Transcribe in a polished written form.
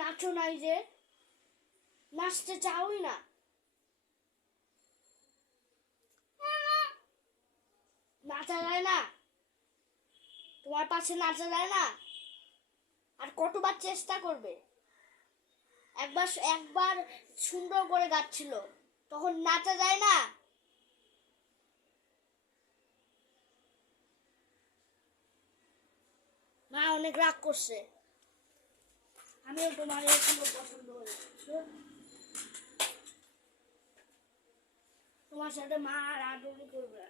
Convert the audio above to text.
নাচো নাই যে, নাচতে চাওই না। নাচা যায় না, তোমার পাশে নাচা যায় না। আর কতবার চেষ্টা করবে? একবার একবার সুন্দর করে গাচ্ছিল, তখন নাচা যায় না। মা অনেক রাগ করছে, আমিও তোমার এগুলো পছন্দ করি। তোমার সাথে মা আর আদরই করবে।